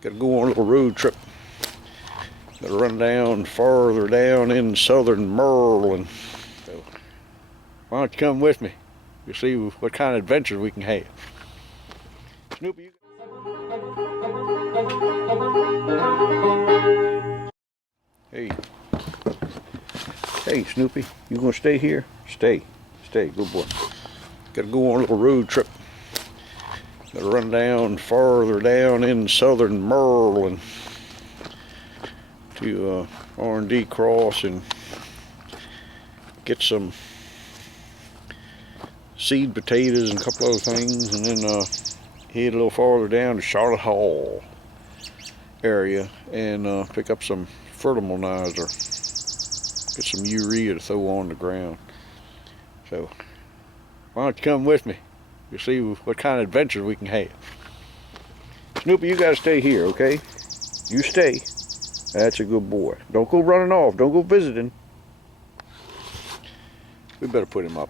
Gotta go on a little road trip. Gotta run down farther down in southern Maryland. So why don't you come with me? You'll see what kind of adventures we can have. Snoopy, you... Hey. Hey, Snoopy, you gonna stay here? Stay. Stay, good boy. Gotta go on a little road trip. Gotta run down farther down in southern Maryland to R&D Cross and get some seed potatoes and a couple other things, and then head a little farther down to Charlotte Hall area and pick up some fertilizer, get some urea to throw on the ground. So why don't you come with me? You'll see what kind of adventures we can have. Snoopy, you gotta stay here, okay? You stay. That's a good boy. Don't go running off. Don't go visiting. We better put him up.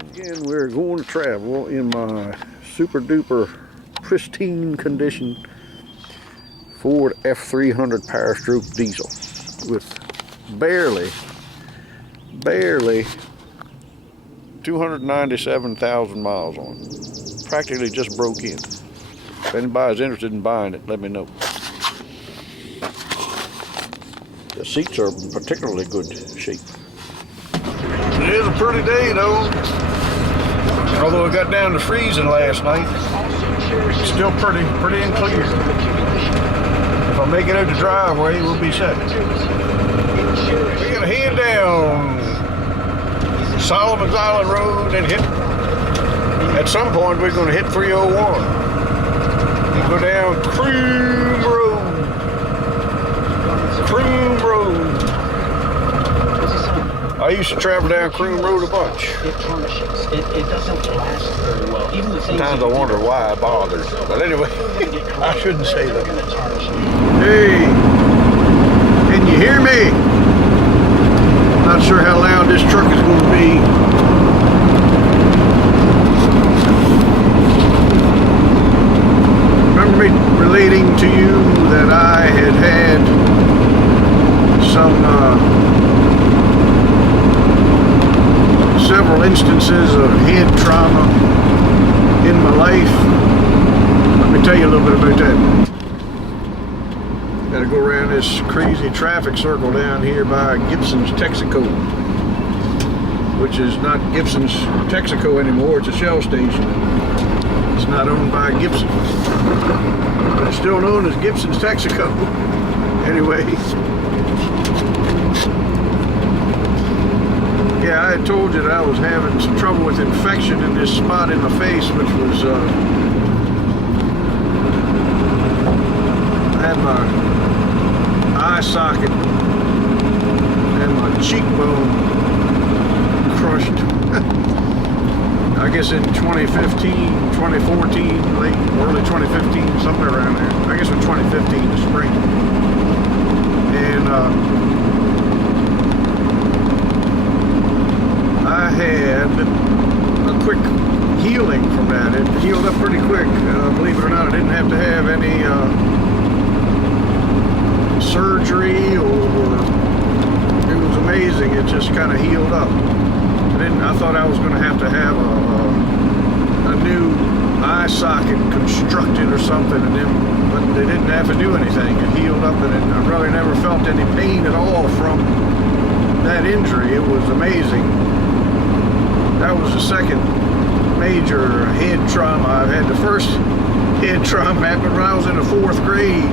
Again, we're going to travel in my super duper pristine condition Ford F300 Power Stroke diesel with barely 297,000 miles on it. Practically just broke in. If anybody's interested in buying it, let me know. The seats are in particularly good shape. It is a pretty day though. Although it got down to freezing last night, it's still pretty and clear. If I make it out the driveway, we'll be set. We gotta head down Solomon's Island Road and hit, at some point we're going to hit 301 and go down Croom Road. I used to travel down Croom Road a bunch. It tarnishes. It doesn't last very well. Even the Sometimes I wonder why I bothered. But anyway, I shouldn't say that. Hey, can you hear me? Not sure how loud this truck is going to be. Remember me relating to you that I had some several instances of head trauma in my life. Let me tell you a little bit about that. Gotta go around this crazy traffic circle down here by Gibson's Texaco, which is not Gibson's Texaco anymore. It's a Shell station. It's not owned by Gibson, but it's still known as Gibson's Texaco. Anyway, yeah, I had told you that I was having some trouble with infection in this spot in my face, which was I had my eye socket and my cheekbone crushed. I guess in 2015, 2014, early 2015, somewhere around there. I guess in 2015, the spring. And I had a quick healing from that. It healed up pretty quick. Believe it or not, I didn't have to have any surgery, or it was amazing. It just kind of healed up. I thought I was going to have a new eye socket constructed or something, but they didn't have to do anything. It healed up, and I really never felt any pain at all from that injury. It was amazing. That was the second major head trauma I've had. The first head trauma happened when I was in the 4th grade.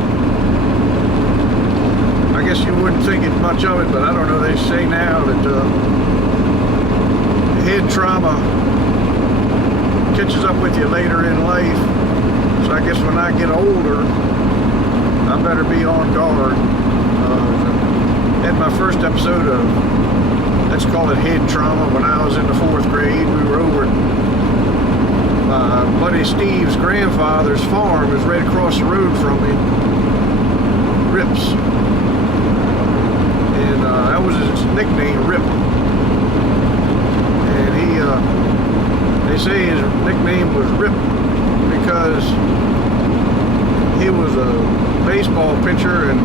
I guess you wouldn't think it much of it, but I don't know. They say now that head trauma catches up with you later in life. So I guess when I get older, I better be on guard. Had my first episode of, let's call it head trauma, when I was in the 4th grade. We were over at my buddy Steve's grandfather's farm. Is right across the road from me. Rips. And that was his nickname, Rip. And they say his nickname was Rip because he was a baseball pitcher, and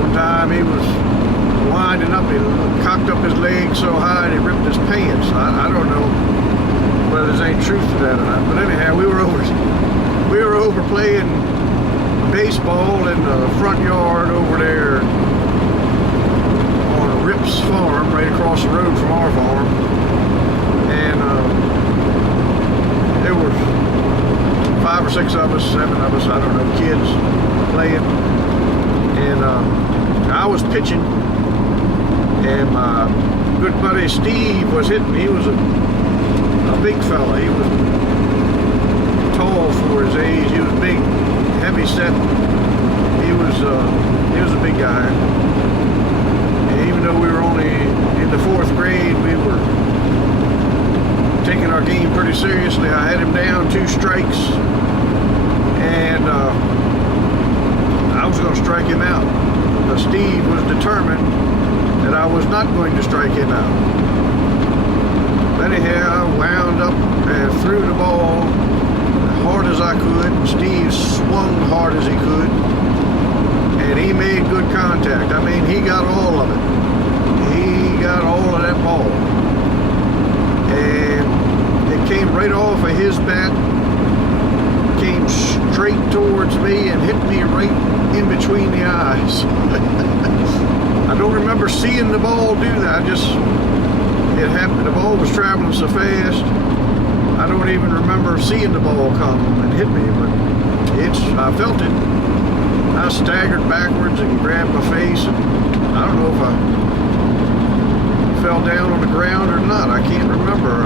one time he was winding up, he cocked up his leg so high he ripped his pants. I don't know whether there's any truth to that or not, but anyhow, we were over playing baseball in the front yard over there on Rip's farm, right across the road from our farm, and there were 5 or 6 of us, 7 of us, I don't know, kids playing, and I was pitching, and my good buddy Steve was hitting. He was a big fella. He was tall for his age. He was big, heavy set. He was a big guy. And even though we were only in the 4th grade, we were taking our game pretty seriously. I had him down 2 strikes, and I was going to strike him out. But Steve was determined that I was not going to strike him out. Anyhow, I wound up and threw the ball as hard as I could. Steve swung hard as he could, and he made good contact. I mean, he got all of it. He got all of that ball, and it came right off of his bat, came straight towards me and hit me right in between the eyes. I don't remember seeing the ball do that. It happened. The ball was traveling so fast. I don't even remember seeing the ball come and hit me, but I felt it. I staggered backwards and grabbed my face, and I don't know if I fell down on the ground or not. I can't remember.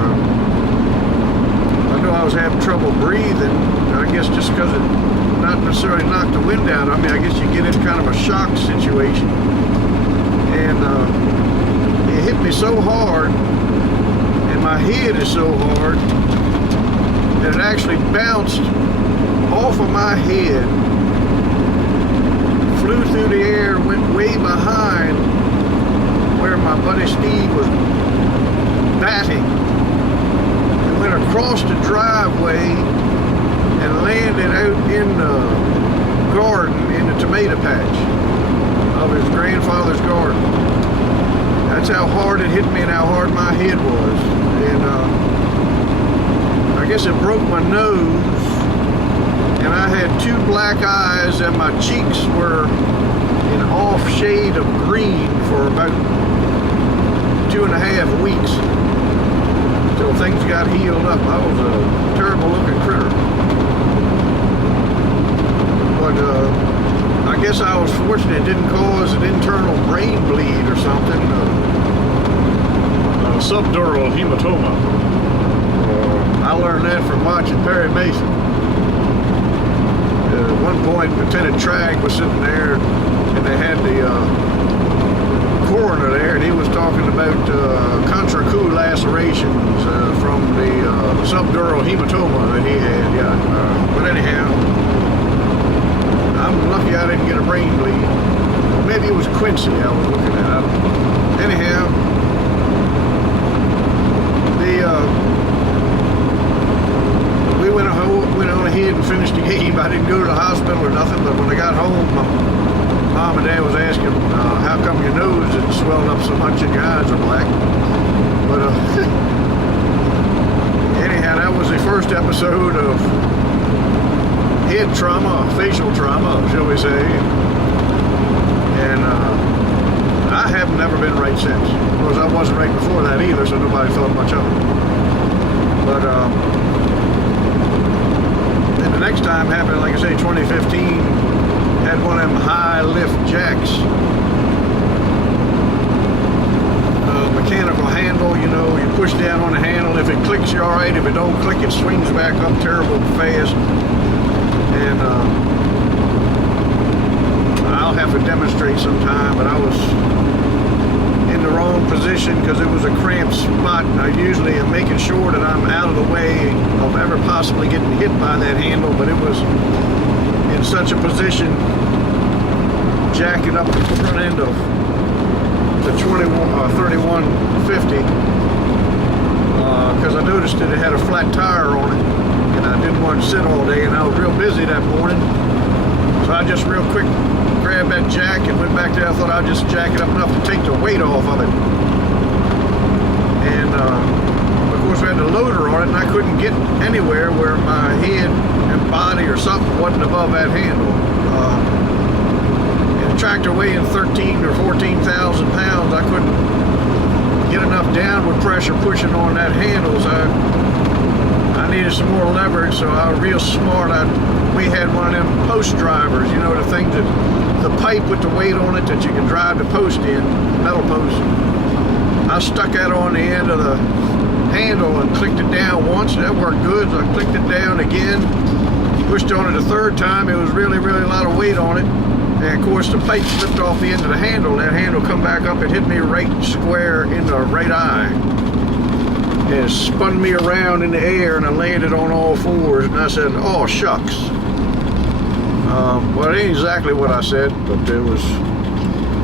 I know I was having trouble breathing. I guess just because it not necessarily knocked the wind out. I mean, I guess you get in kind of a shock situation. And it hit me so hard, and my head is so hard, that it actually bounced off of my head, flew through the air, went way behind where my buddy Steve was batting, and went across the driveway and landed out in the garden, in the tomato patch of his grandfather's garden. That's how hard it hit me and how hard my head was. And I guess it broke my nose, and I had 2 black eyes, and my cheeks were an off shade of green for about 2.5 weeks until things got healed up. I was a terrible looking critter. But I guess I was fortunate it didn't cause an internal brain bleed or something. Subdural hematoma. I learned that from watching Perry Mason. At one point, Lieutenant Tragg was sitting there, and they had the coroner there, and he was talking about contra-coup lacerations from the subdural hematoma that he had. Yeah. But anyhow, I'm lucky I didn't get a brain bleed. Maybe it was Quincy I was looking at. I don't know. Anyhow, we went on ahead and finished the game. I didn't go to the hospital or nothing, but when I got home, my mom and dad was asking, how come your nose is swelled up so much and your eyes are black? But anyhow, that was the first episode of head trauma, facial trauma, shall we say. And I have never been right since. Of course, I wasn't right before that either, so nobody thought much of it. But and the next time happened, like I say, 2015, had one of them high lift jacks. Mechanical handle, you know, you push down on the handle. If it clicks, you're all right. If it don't click, it swings back up terrible fast. And I'll have to demonstrate sometime, but I was in the wrong position because it was a cramped spot. I usually am making sure that I'm out of the way of ever possibly getting hit by that handle, but it was in such a position, jacking up the front end of the 3150, because I noticed that it had a flat tire on it, and I didn't want to sit all day, and I was real busy that morning. I just real quick grabbed that jack and went back there. I thought I'd just jack it up enough to take the weight off of it. And of course, we had the loader on it, and I couldn't get anywhere where my head and body or something wasn't above that handle. And the tractor weighing 13 or 14,000 pounds, I couldn't get enough downward pressure pushing on that handle. So I needed some more leverage, so I was real smart. We had one of them post drivers, you know, the things that, the pipe with the weight on it that you can drive the post in, metal post. I stuck that on the end of the handle and clicked it down once. That worked good. So I clicked it down again, pushed on it a third time. It was really, really a lot of weight on it. And of course, the pipe slipped off the end of the handle. That handle come back up and hit me right square in the right eye. And it spun me around in the air, and I landed on all fours. And I said, "Oh shucks." Well, it ain't exactly what I said, but there was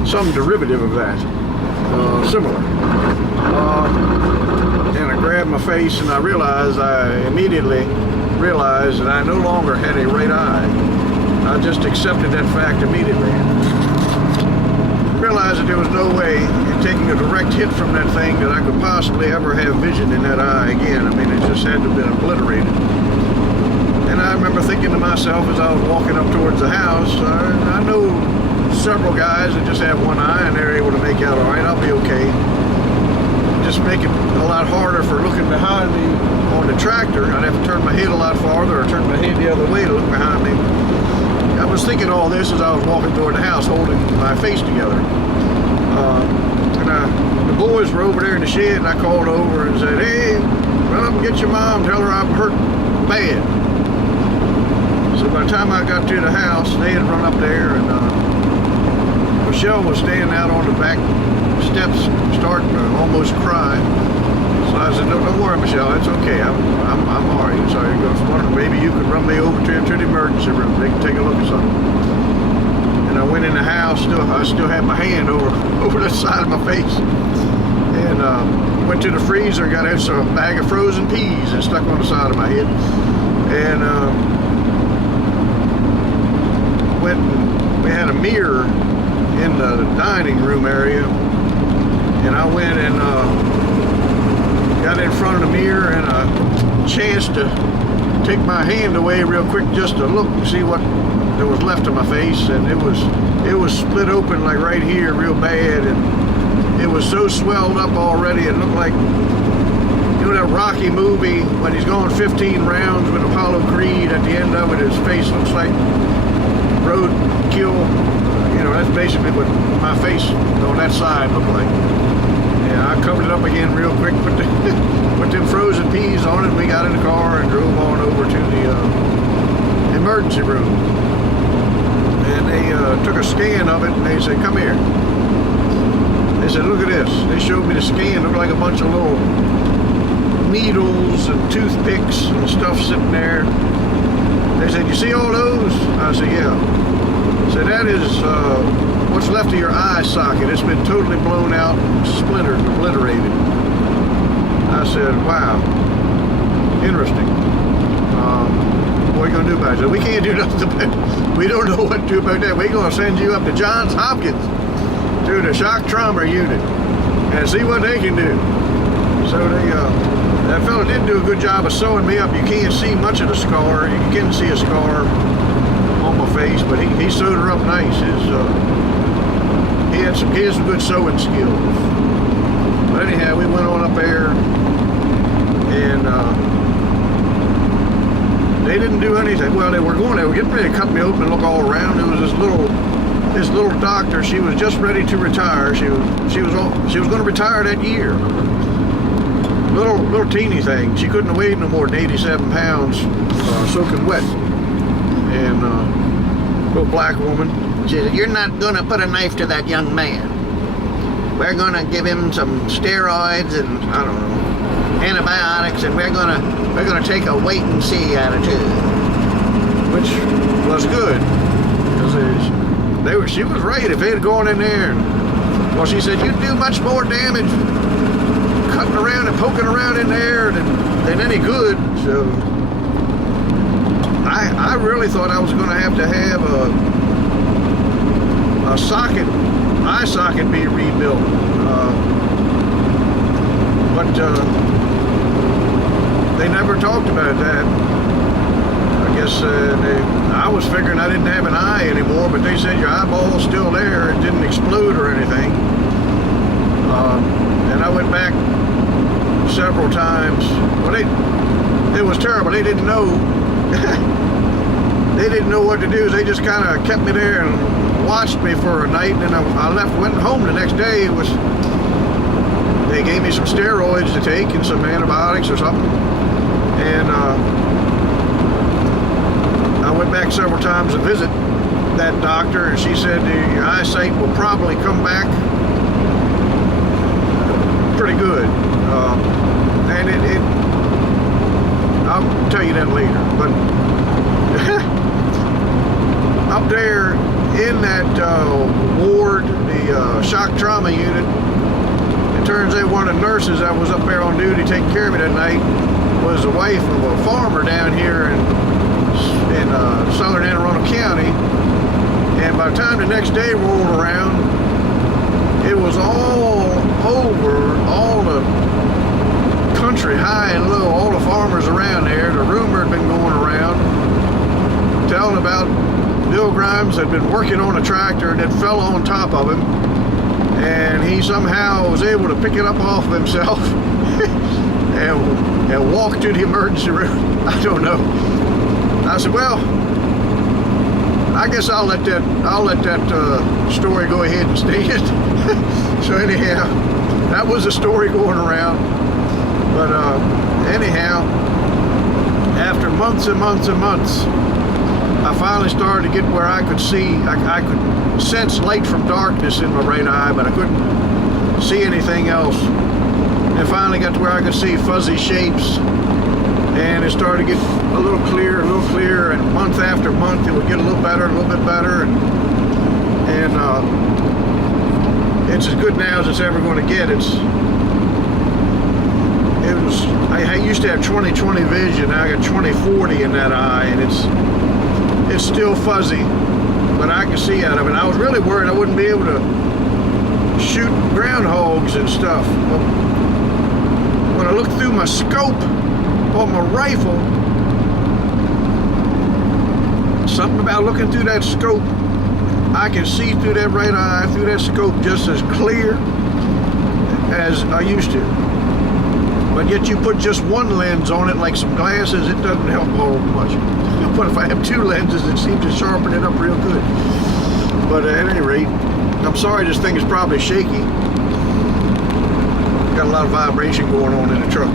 some derivative of that, similar. And I grabbed my face, and I immediately realized that I no longer had a right eye. I just accepted that fact immediately. Realized that there was no way in taking a direct hit from that thing that I could possibly ever have vision in that eye again. I mean, it just had to have been obliterated. And I remember thinking to myself as I was walking up towards the house, I know several guys that just have one eye and they're able to make out all right. I'll be okay. Just make it a lot harder for looking behind me on the tractor. I'd have to turn my head a lot farther or turn my head the other way to look behind me. I was thinking all this as I was walking toward the house, holding my face together. The boys were over there in the shed, and I called over and said, "Hey, run up and get your mom. Tell her I'm hurt bad." So by the time I got to the house, they had run up there, and Michelle was standing out on the back steps, starting to almost cry. So I said, "Don't worry, Michelle. It's okay. I'm all right." So I was wondering maybe you could run me over to the emergency room. They can take a look at something. And I went in the house. I still had my hand over the side of my face, and went to the freezer. Got out a bag of frozen peas and stuck on the side of my head. And we had a mirror in the dining room area, and I went and got in front of the mirror, and a chance to take my hand away real quick just to look and see what there was left of my face, and it was split open like right here real bad, and it was so swelled up already. It looked like, you know, that Rocky movie when he's going 15 rounds with Apollo Creed. At the end of it, his face looks like roadkill. You know, that's basically what my face on that side looked like. Yeah, I covered it up again real quick, put them frozen peas on it, and we got in the car and drove on over to the emergency room. And they took a scan of it, and they said, "Come here." They said, "Look at this." They showed me the scan. It looked like a bunch of little needles and toothpicks and stuff sitting there. They said, "You see all those?" I said, "Yeah." So that is what's left of your eye socket. It's been totally blown out, splintered, obliterated. I said, "Wow, interesting. What are you going to do about it?" I said, "We can't do nothing about it. We don't know what to do about that. We're going to send you up to Johns Hopkins to the shock trauma unit and see what they can do." So that fella did do a good job of sewing me up. You can't see much of the scar. You can see a scar on my face, but he sewed her up nice. He had some good sewing skills. But anyhow, we went on up there, and they didn't do anything. Well, they were getting ready to cut me open and look all around. There was this little doctor. She was just ready to retire. She was going to retire that year. Little teeny thing. She couldn't have weighed no more than 87 pounds, soaking wet. And little black woman. She said, "You're not going to put a knife to that young man. We're going to give him some steroids and, I don't know, antibiotics, and we're going to take a wait and see attitude." Which was good, because she was right. If they had gone in there and, well, she said, "You'd do much more damage cutting around and poking around in there than any good." So I really thought I was going to have a socket, eye socket be rebuilt. But they never talked about that. I guess I was figuring I didn't have an eye anymore, but they said your eyeball's still there. It didn't explode or anything. And I went back several times. Well, it was terrible. They didn't know. They didn't know what to do. They just kind of kept me there and watched me for a night. And then I left, went home the next day. They gave me some steroids to take and some antibiotics or something. And I went back several times to visit that doctor, and she said the eyesight will probably come back pretty good. And I'll tell you that later. But up there in that ward, the shock trauma unit, it turns out one of the nurses that was up there on duty taking care of me that night was the wife of a farmer down here in southern Anne Arundel County. And by the time the next day rolled around, it was all over, all the country, high and low, all the farmers around there. The rumor had been going around telling about Bill Grimes had been working on a tractor that fell on top of him, and he somehow was able to pick it up off of himself and walk to the emergency room. I don't know. I said, well, I guess I'll let that story go ahead and stand. So anyhow, that was a story going around. But anyhow, after months and months and months, I finally started to get where I could see. I could sense light from darkness in my right eye, but I couldn't see anything else. And finally got to where I could see fuzzy shapes, and it started to get a little clearer, and month after month it would get a little bit better, and it's as good now as it's ever going to get. I used to have 20/20 vision. Now I got 20/40 in that eye, and it's still fuzzy, but I can see out of it. I was really worried I wouldn't be able to shoot groundhogs and stuff. But when I looked through my scope on my rifle, something about looking through that scope, I can see through that right eye, through that scope, just as clear as I used to. But yet you put just one lens on it, like some glasses, it doesn't help all much. But if I have two lenses, it seems to sharpen it up real good. But at any rate, I'm sorry this thing is probably shaky. Got a lot of vibration going on in the truck.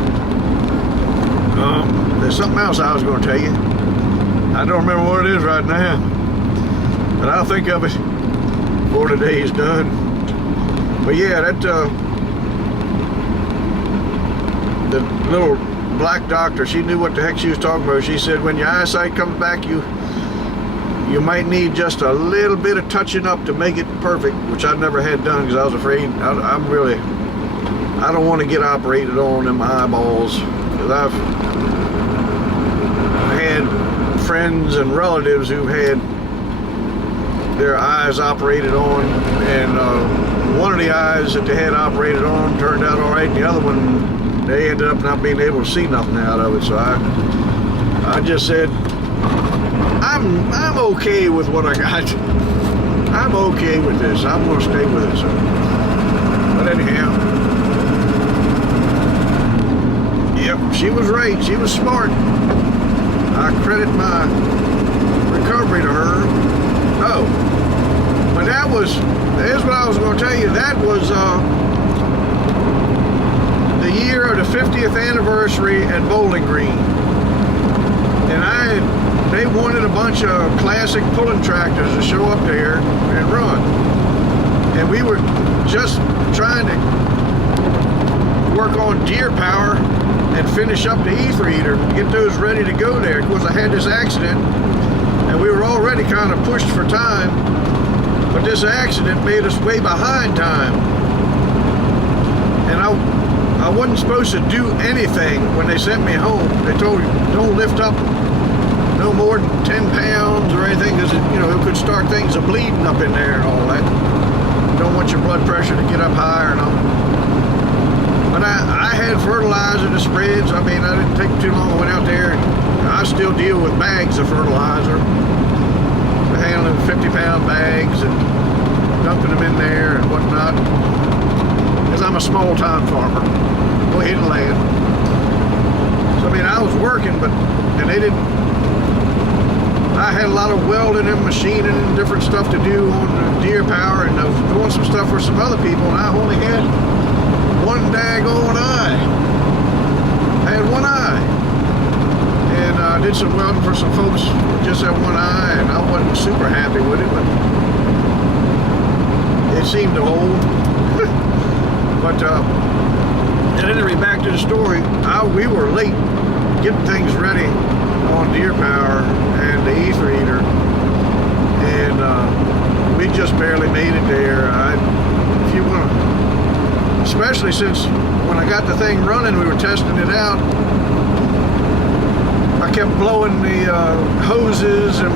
There's something else I was going to tell you. I don't remember what it is right now, but I'll think of it before the day is done. But yeah, that the little black doctor, she knew what the heck she was talking about. She said when your eyesight comes back, you might need just a little bit of touching up to make it perfect, which I never had done because I was afraid. I don't want to get operated on in my eyeballs, because I've had friends and relatives who've had their eyes operated on, and one of the eyes that they had operated on turned out all right. The other one, they ended up not being able to see nothing out of it. So I just said, I'm okay with what I got. I'm okay with this. I'm going to stay with it. So. But anyhow, yep, she was right. She was smart. I credit my recovery to her. Oh, but here's what I was going to tell you. That was the year of the 50th anniversary at Bowling Green. And they wanted a bunch of classic pulling tractors to show up there and run. And we were just trying to work on deer power and finish up the E3 to get those ready to go there. Of course, I had this accident, and we were already kind of pushed for time, but this accident made us way behind time. And I wasn't supposed to do anything when they sent me home. They told me, don't lift up no more than 10 pounds or anything, because you know it could start things of bleeding up in there and all that. You don't want your blood pressure to get up higher and all. But I had fertilizer to spreads. I mean, I didn't take too long. I went out there, and I still deal with bags of fertilizer, handling 50-pound bags and dumping them in there and whatnot. Because I'm a small-time farmer. Go ahead and land. So I mean, I was working, and they didn't. I had a lot of welding and machining and different stuff to do on the Deer Power, and I was doing some stuff for some other people, and I only had one daggone eye. I had one eye. And I did some welding for some folks with just that one eye, and I wasn't super happy with it, but it seemed to hold. But, and anyway, back to the story. We were late getting things ready on Deer Power and the ether eater, and we just barely made it there. If you want to, especially since when I got the thing running, we were testing it out. I kept blowing the hoses, and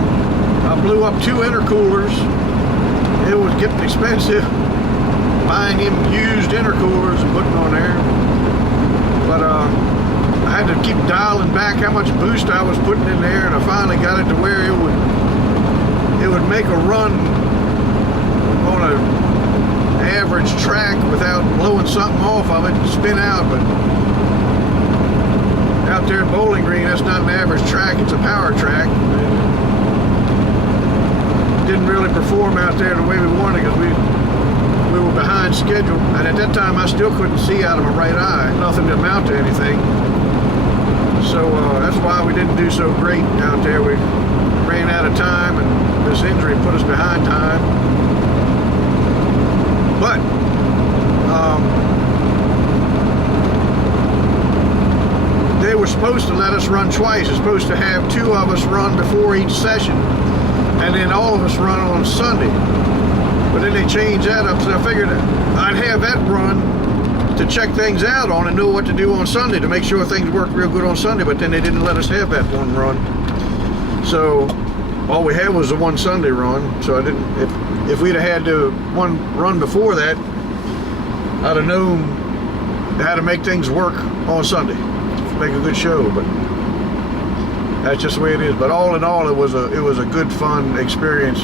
I blew up 2 intercoolers. It was getting expensive, buying him used intercoolers and putting on there. But I had to keep dialing back how much boost I was putting in there, and I finally got it to where it would make a run on an average track without blowing something off of it and spin out. But out there at Bowling Green, that's not an average track, it's a power track. It didn't really perform out there the way we wanted, because we were behind schedule, and at that time I still couldn't see out of my right eye, nothing to amount to anything. So that's why we didn't do so great out there. We ran out of time, and this injury put us behind time. But they were supposed to let us run twice. It's supposed to have 2 of us run before each session, and then all of us run on Sunday. But then they changed that up, so I figured I'd have that run to check things out on and know what to do on Sunday to make sure things worked real good on Sunday. But then they didn't let us have that one run. So all we had was the one Sunday run. So I didn't. If we'd have had the one run before that, I'd have known how to make things work on Sunday, make a good show. But that's just the way it is. But all in all, it was a good, fun experience,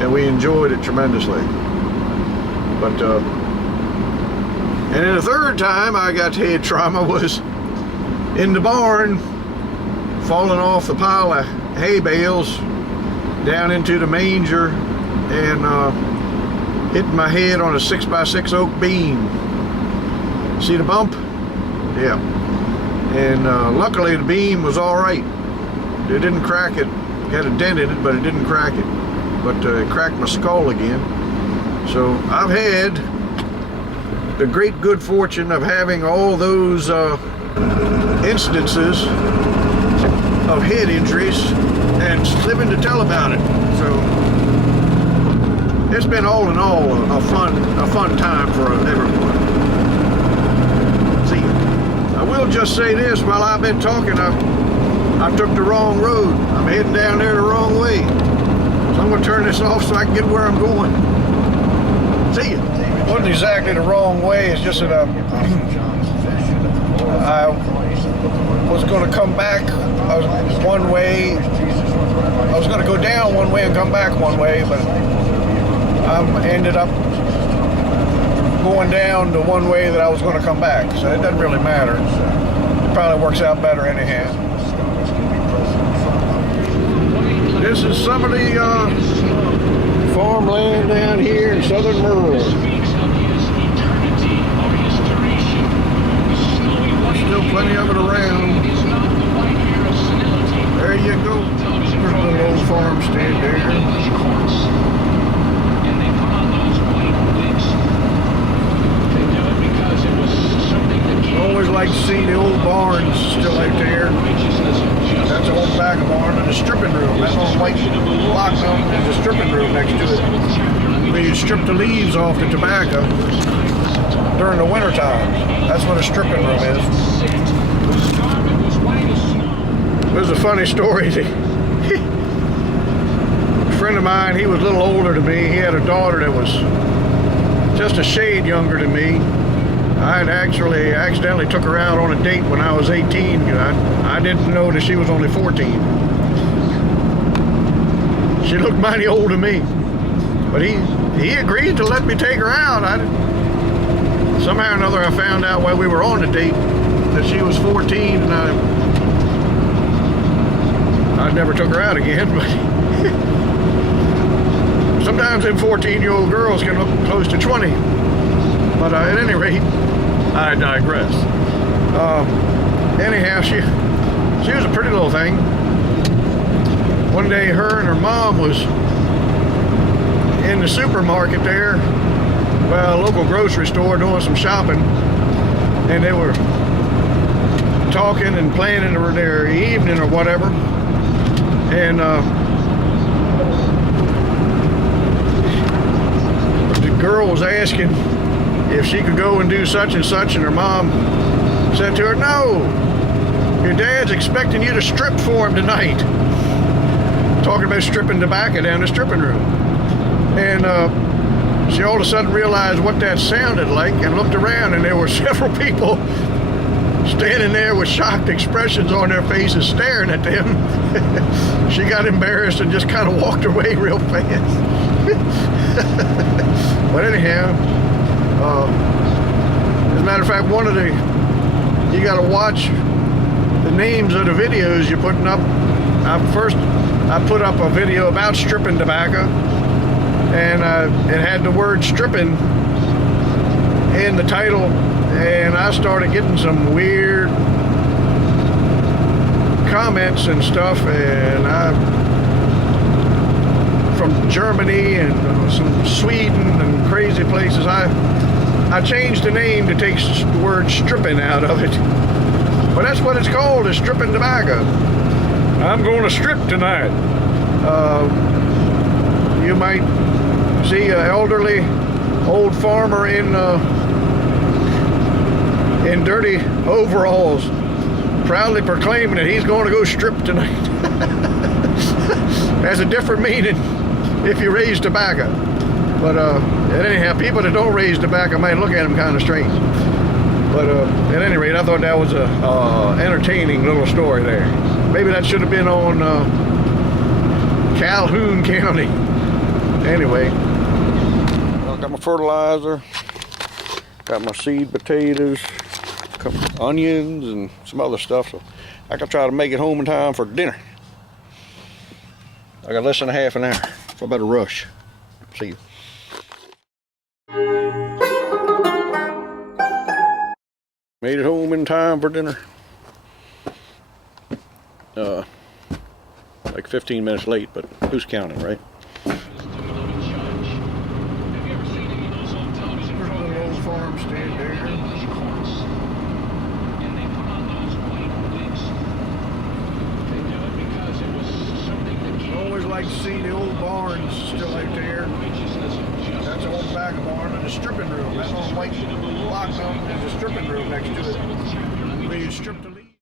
and we enjoyed it tremendously. But and then the third time I got head trauma was in the barn, falling off the pile of hay bales down into the manger, and hitting my head on a 6x6 oak beam. See the bump? Yeah. And luckily the beam was all right. It didn't crack it. It had a dent in it, but it didn't crack it. But it cracked my skull again. So I've had the great good fortune of having all those instances of head injuries and living to tell about it. So it's been all in all a fun time for everyone. See, I will just say this: while I've been talking, I took the wrong road. I'm heading down there the wrong way. So I'm going to turn this off so I can get where I'm going. See ya. It wasn't exactly the wrong way. It's just that I was going to come back one way. I was going to go down one way and come back one way, but I ended up going down the one way that I was going to come back. So it doesn't really matter. It probably works out better anyhow. This is some of the farmland down here in southern Maryland. Still plenty of it around. There you go. There's a little old farmstead there. Always like to see the old barns still out there. That's the old tobacco barn and the stripping room. That little white block on is the stripping room next to it. Where you strip the leaves off the tobacco during the winter time. That's what a stripping room is. There's a funny story. friend of mine, he was a little older than me. He had a daughter that was just a shade younger than me. I had actually accidentally took her out on a date when I was 18. I didn't know that she was only 14. She looked mighty old to me. But he agreed to let me take her out. Somehow or another I found out while we were on the date that she was 14, and I never took her out again. But sometimes them 14-year-old girls can look close to 20. But at any rate, I digress. Anyhow, she was a pretty little thing. One day, her and her mom was in the supermarket there, well, a local grocery store, doing some shopping, and they were talking and planning their evening or whatever. And the girl was asking if she could go and do such and such, and her mom said to her, "No, your dad's expecting you to strip for him tonight." Talking about stripping tobacco down the stripping room. And she all of a sudden realized what that sounded like and looked around, and there were several people standing there with shocked expressions on their faces staring at them. She got embarrassed and just kind of walked away real fast. But anyhow, as a matter of fact, you got to watch the names of the videos you're putting up. I put up a video about stripping tobacco, and it had the word stripping in the title, and I started getting some weird comments and stuff, and from Germany and some Sweden and crazy places. I changed the name to take the word stripping out of it, but that's what it's called, is stripping tobacco. I'm going to strip tonight. You might see an elderly old farmer in dirty overalls proudly proclaiming that he's going to go strip tonight. Has a different meaning if you raise tobacco. But anyhow, people that don't raise tobacco might look at him kind of strange. But at any rate, I thought that was a entertaining little story there. Maybe that should have been on Calhoun County. Anyway, I got my fertilizer, got my seed potatoes, a couple onions, and some other stuff. So I can try to make it home in time for dinner. I got less than a half an hour, so I better rush. See you. Made it home in time for dinner. Like 15 minutes late, but who's counting, right? There's a little old farmstead there. I always like to see the old barns still out there. That's the old tobacco barn and the stripping room. That little white block is the stripping room next to it. Where you strip them.